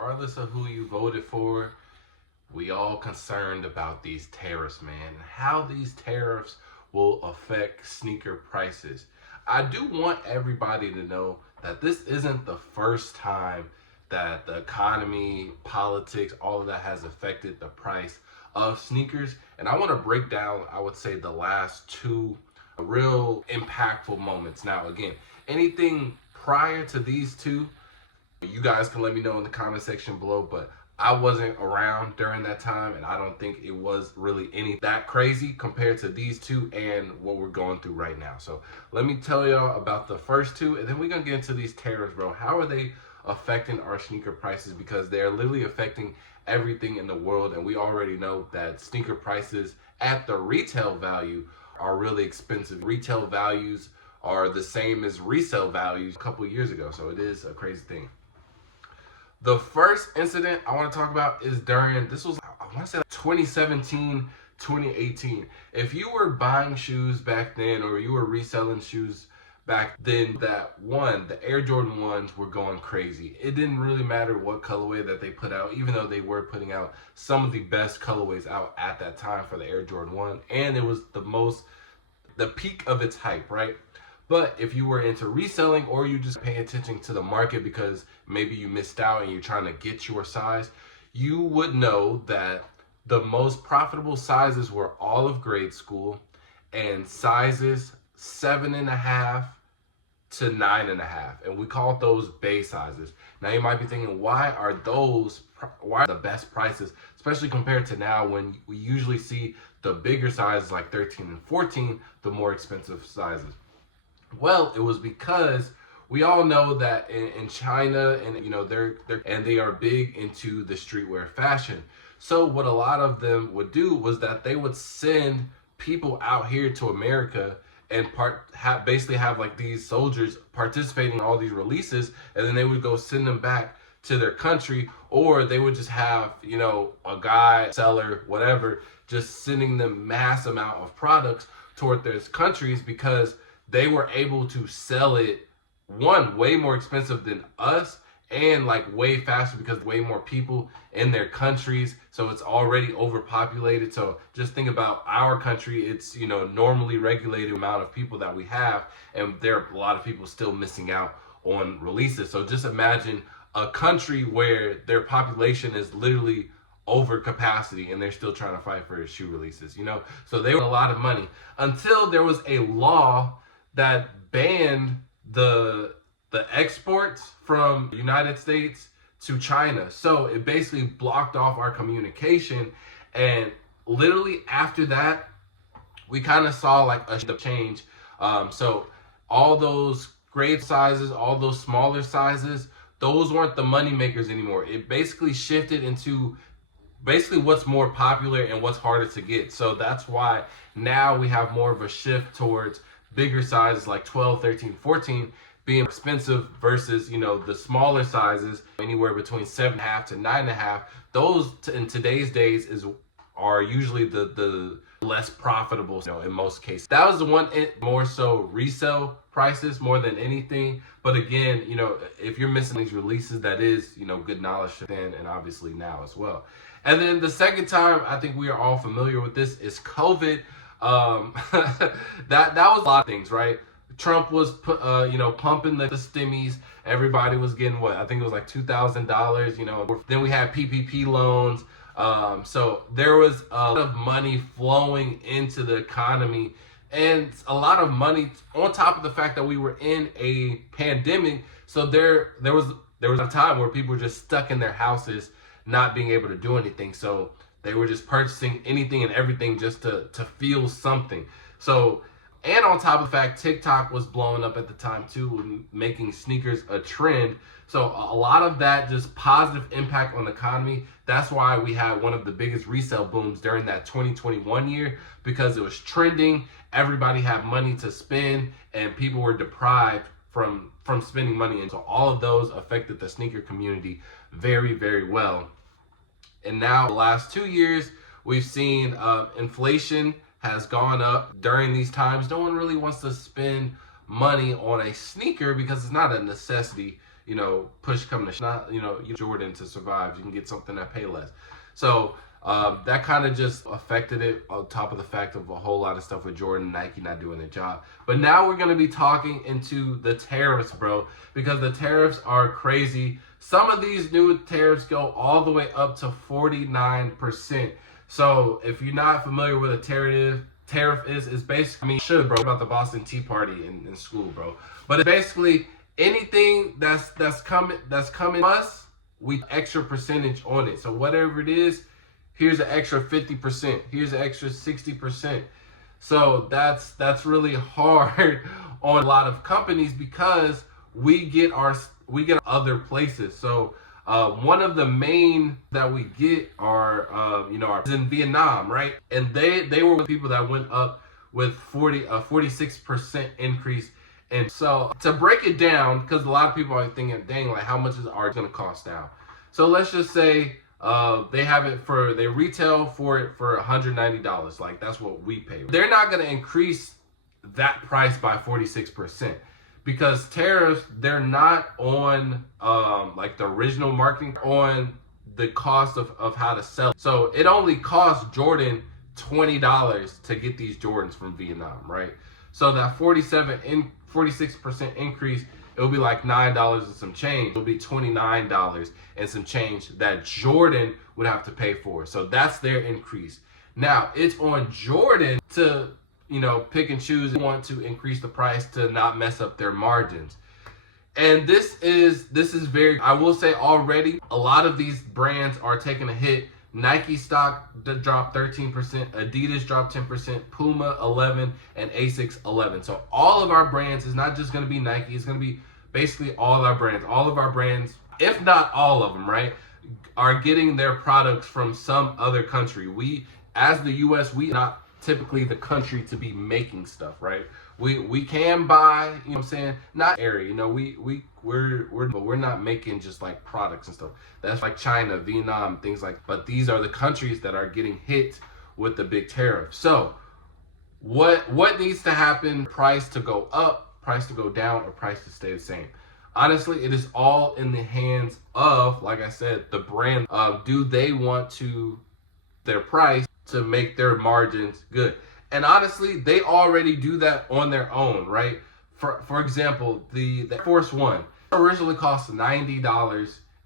regardless of who you voted for, we all concerned about these tariffs, man, and how these tariffs will affect sneaker prices. I do want everybody to know that this isn't the first time that the economy, politics, all of that has affected the price of sneakers. And I want to break down, I would say, the last two real impactful moments. Now, again, anything prior to these two, you guys can let me know in the comment section below, but I wasn't around during that time, and I don't think it was really any that crazy compared to these two and what we're going through right now. So let me tell y'all about the first two, and then we're gonna get into these tariffs, bro. How are they affecting our sneaker prices? Because they're literally affecting everything in the world, and we already know that sneaker prices at the retail value are really expensive. Retail values are the same as resale values a couple of years ago, so it is a crazy thing. The first incident I want to talk about is during, this was, I want to say like 2017, 2018. If you were buying shoes back then, or you were reselling shoes back then, the Air Jordan 1s were going crazy. It didn't really matter what colorway that they put out, even though they were putting out some of the best colorways out at that time for the Air Jordan 1. And it was the peak of its hype, right? But if you were into reselling, or you just pay attention to the market because maybe you missed out and you're trying to get your size, you would know that the most profitable sizes were all of grade school and sizes 7.5 to 9.5. And we call those bay sizes. Now you might be thinking, why are the best prices, especially compared to now when we usually see the bigger sizes like 13 and 14, the more expensive sizes? Well, it was because we all know that in China, and they are big into the streetwear fashion. So what a lot of them would do was that they would send people out here to America and basically have like these soldiers participating in all these releases, and then they would go send them back to their country, or they would just have, a guy, seller, whatever, just sending them mass amount of products toward their countries, because they were able to sell it, one, way more expensive than us, and like way faster because way more people in their countries. So it's already overpopulated. So just think about our country. It's, normally regulated amount of people that we have, and there are a lot of people still missing out on releases. So just imagine a country where their population is literally over capacity and they're still trying to fight for shoe releases, So they were a lot of money until there was a law that banned the exports from the United States to China. So it basically blocked off our communication, and literally after that, we kind of saw like a change. So all those grade sizes, all those smaller sizes, those weren't the money makers anymore. It basically shifted into what's more popular and what's harder to get. So that's why now we have more of a shift towards bigger sizes like 12, 13, 14 being expensive versus, the smaller sizes, anywhere between 7.5 to 9.5. Those in today's days are usually the less profitable, in most cases. That was the one, more so resale prices more than anything. But again, if you're missing these releases, that is, good knowledge then, and obviously now as well. And then the second time, I think we are all familiar with this, is COVID. That was a lot of things, right? Trump was pumping the stimmies. Everybody was getting what? I think it was like $2,000, Then we had PPP loans. So there was a lot of money flowing into the economy, and a lot of money on top of the fact that we were in a pandemic. So there was a time where people were just stuck in their houses, not being able to do anything. So they were just purchasing anything and everything just to feel something. So, and on top of the fact, TikTok was blowing up at the time too, making sneakers a trend. So a lot of that just positive impact on the economy. That's why we had one of the biggest resale booms during that 2021 year, because it was trending. Everybody had money to spend, and people were deprived from spending money. And so all of those affected the sneaker community very, very well. And now the last 2 years, we've seen inflation has gone up. During these times, no one really wants to spend money on a sneaker because it's not a necessity. push come to not, Jordan to survive. You can get something that pay less. So that kind of just affected it, on top of the fact of a whole lot of stuff with Jordan, Nike not doing their job. But now we're going to be talking into the tariffs, bro, because the tariffs are crazy. Some of these new tariffs go all the way up to 49%. So if you're not familiar with a tariff is basically, should, bro, about the Boston Tea Party in school, bro. But it's basically anything that's coming us, we extra percentage on it. So whatever it is, here's an extra 50%. Here's an extra 60%. So that's really hard on a lot of companies because we get other places. So one of the main that we get are is in Vietnam, right? And they were people that went up with 46% increase. And so to break it down, because a lot of people are thinking, dang, like how much is ours gonna cost now? So let's just say they retail for it for $190. Like that's what we pay. They're not gonna increase that price by 46%. Because tariffs, they're not on like the original marketing, on the cost of how to sell. So it only costs Jordan $20 to get these Jordans from Vietnam, right? So that 46% increase, it'll be like $9 and some change. It'll be $29 and some change that Jordan would have to pay for. So that's their increase. Now it's on Jordan to pick and choose and want to increase the price to not mess up their margins. And this is very, I will say already, a lot of these brands are taking a hit. Nike stock dropped 13%, Adidas dropped 10%, Puma 11%, and Asics 11%. So all of our brands, is not just going to be Nike, it's going to be basically all our brands. All of our brands, if not all of them, right, are getting their products from some other country. We, as the US, we not typically the country to be making stuff, right? We can buy, what I'm saying, not area, we're not making just like products and stuff. That's like China, Vietnam, things like, but these are the countries that are getting hit with the big tariff. So what needs to happen? Price to go up, price to go down, or price to stay the same? Honestly, it is all in the hands of, like I said, the brand. Do they want to their price to make their margins good? And honestly, they already do that on their own, right? For example, the Air Force One originally cost $90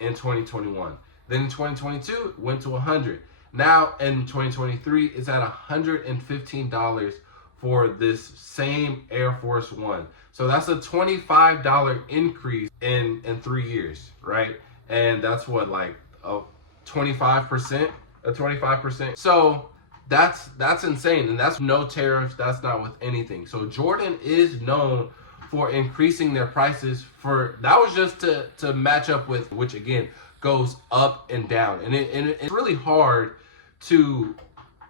in 2021. Then in 2022, it went to $100. Now in 2023, it's at $115 for this same Air Force One. So that's a $25 increase in 3 years, right? And that's what, like a 25%, a 25%. So that's insane, and that's no tariffs. That's not with anything. So Jordan is known for increasing their prices. That was just to match up with, which again goes up and down, and it's really hard to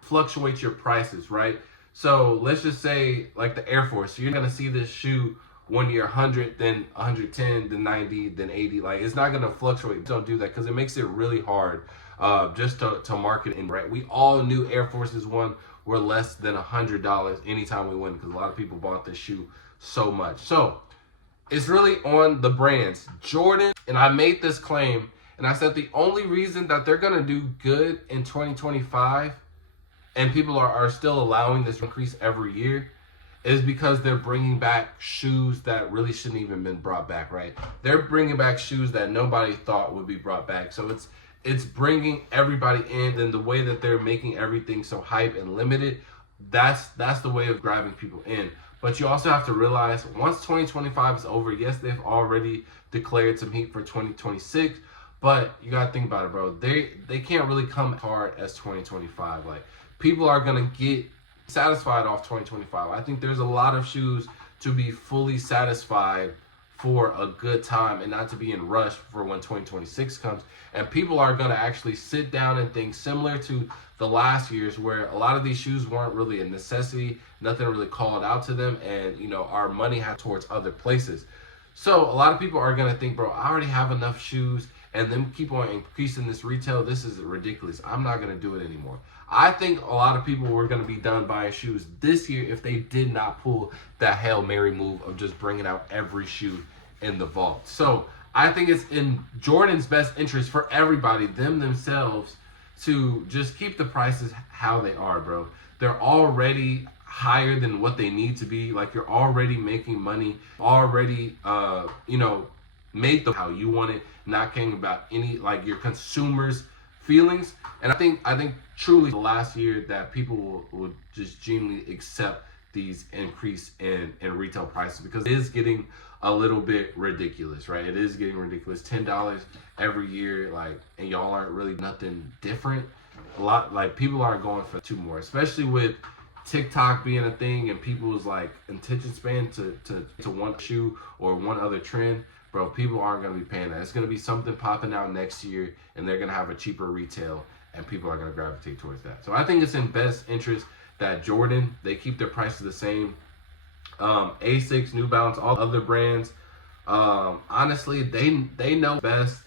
fluctuate your prices, right? So let's just say like the Air Force, so you're gonna see this shoe one year 100, then 110, then 90, then 80. Like it's not gonna fluctuate. Don't do that because it makes it really hard just to market in, right? We all knew Air Forces One were less than $100 anytime we win, because a lot of people bought this shoe so much. So it's really on the brands. Jordan, and I made this claim, and I said the only reason that they're gonna do good in 2025, and people are still allowing this increase every year, is because they're bringing back shoes that really shouldn't even been brought back, right? They're bringing back shoes that nobody thought would be brought back. So it's bringing everybody in, and the way that they're making everything so hype and limited, that's the way of grabbing people in. But you also have to realize, once 2025 is over, yes, they've already declared some heat for 2026, but you gotta think about it, bro. They can't really come hard as 2025. Like, people are gonna get satisfied off 2025. I think there's a lot of shoes to be fully satisfied for a good time, and not to be in rush for when 2026 comes. And people are going to actually sit down and think, similar to the last years where a lot of these shoes weren't really a necessity, nothing really called out to them, and our money had towards other places. So a lot of people are going to think, bro, I already have enough shoes, and them keep on increasing this retail, this is ridiculous. I'm not going to do it anymore. I think a lot of people were going to be done buying shoes this year if they did not pull that Hail Mary move of just bringing out every shoe in the vault. So I think it's in Jordan's best interest for everybody, them themselves, to just keep the prices how they are, bro. They're already higher than what they need to be. Like, you're already making money, already, make the how you want it, not caring about any, like, your consumers' feelings. And I think truly the last year that people will just genuinely accept these increase in retail prices, because it is getting a little bit ridiculous, right? It is getting ridiculous. $10 every year, like, and y'all aren't really nothing different. A lot, like, people aren't going for two more, especially with TikTok being a thing and people's like attention span to one shoe or one other trend. Bro, people aren't gonna be paying that. It's gonna be something popping out next year, and they're gonna have a cheaper retail, and people are gonna gravitate towards that. So I think it's in best interest that Jordan, they keep their prices the same. Asics, New Balance, all other brands, honestly, they know best.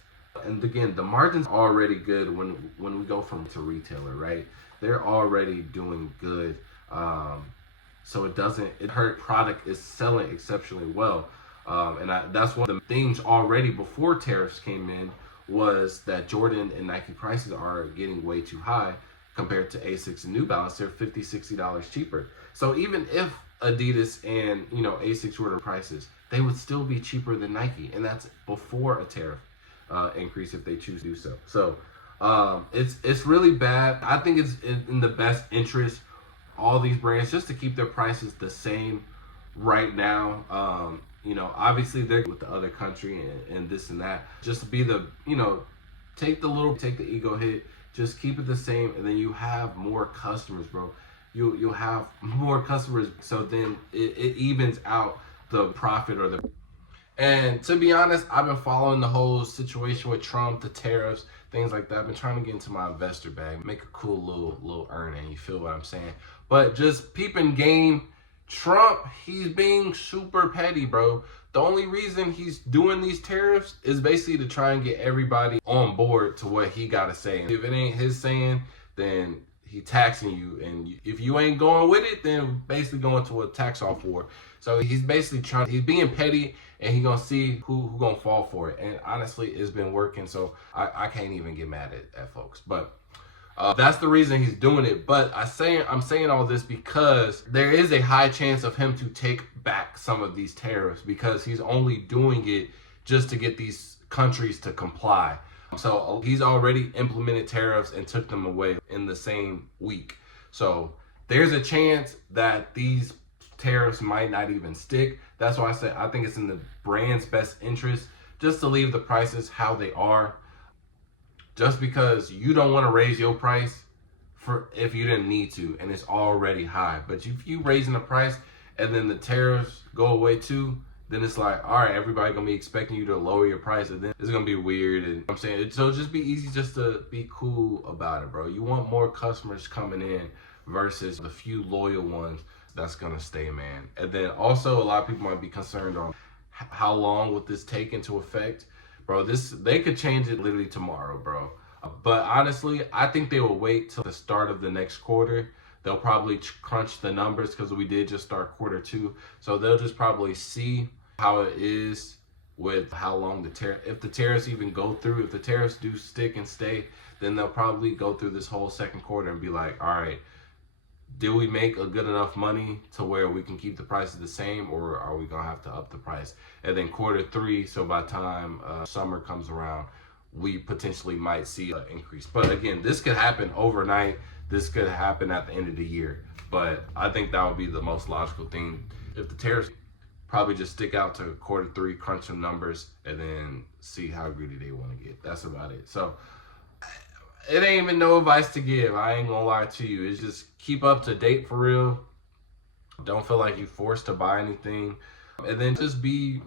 And again, the margin's already good when we go from to retailer, right? They're already doing good. So her product is selling exceptionally well. That's one of the things already before tariffs came in, was that Jordan and Nike prices are getting way too high compared to Asics and New Balance. They're $50, $60 cheaper. So even if Adidas and Asics were the prices, they would still be cheaper than Nike, and that's before a tariff increase if they choose to do so. So it's really bad. I think it's in the best interest, all these brands, just to keep their prices the same right now. Obviously they're with the other country and this and that, just to be the, take the ego hit, just keep it the same, and then you have more customers, bro. You'll have more customers, so then it evens out the profit or the. And to be honest, I've been following the whole situation with Trump, the tariffs, things like that. I've been trying to get into my investor bag, make a cool little earning. You feel what I'm saying? But just peeping game, Trump, he's being super petty, bro. The only reason he's doing these tariffs is basically to try and get everybody on board to what he got to say. And if it ain't his saying, then he taxing you. And if you ain't going with it, then basically going to a tax off war. So he's basically he's being petty, and he gonna see who gonna fall for it. And honestly, it's been working. So I can't even get mad at folks. But that's the reason he's doing it. But I'm saying all this because there is a high chance of him to take back some of these tariffs, because he's only doing it just to get these countries to comply. So he's already implemented tariffs and took them away in the same week. So there's a chance that these tariffs might not even stick. That's why I said I think it's in the brand's best interest just to leave the prices how they are. Just because you don't want to raise your price for if you didn't need to, and it's already high. But if you raising the price and then the tariffs go away too, then it's like, all right, everybody gonna be expecting you to lower your price, and then it's gonna be weird. And I'm saying, so just be easy, just to be cool about it, bro. You want more customers coming in versus the few loyal ones that's gonna stay, man. And then also, a lot of people might be concerned on how long would this take into effect. Bro, they could change it literally tomorrow, bro. But honestly, I think they will wait till the start of the next quarter. They'll probably crunch the numbers, because we did just start Q2. So they'll just probably see how it is with how long if the tariffs even go through. If the tariffs do stick and stay, then they'll probably go through this whole second quarter and be like, all right, did we make a good enough money to where we can keep the prices the same, or are we gonna have to up the price? And then Q3, so by the time summer comes around, we potentially might see an increase. But again, this could happen overnight. This could happen at the end of the year. But I think that would be the most logical thing. If the tariffs probably just stick out to Q3, crunch some numbers, and then see how greedy they want to get. That's about it. So it ain't even no advice to give. I ain't gonna lie to you. It's just keep up to date for real. Don't feel like you're forced to buy anything. And then just be,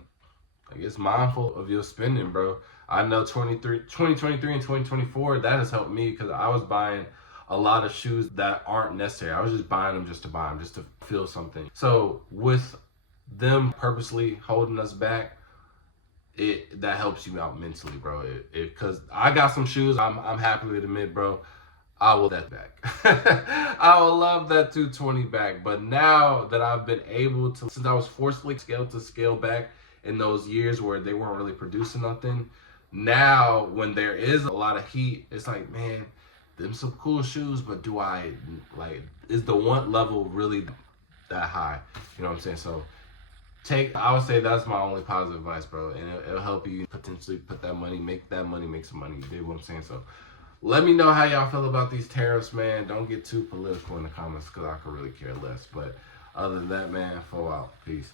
I guess, mindful of your spending, bro. I know 2023 and 2024, that has helped me, because I was buying a lot of shoes that aren't necessary. I was just buying them just to buy them, just to feel something. So with them purposely holding us back, that helps you out mentally, bro. Because I got some shoes, I'm happy to admit, bro, I will that back. I would love that 220 back. But now that I've been able to, since I was forcefully scale back in those years where they weren't really producing nothing. Now, when there is a lot of heat, it's like, man, them some cool shoes, but do I, like, is the want level really that high? You know what I'm saying? So, I would say that's my only positive advice, bro. And it'll help you potentially put that money, make some money. You dig what I'm saying? So, let me know how y'all feel about these tariffs, man. Don't get too political in the comments because I could really care less. But other than that, man, fall out. Peace.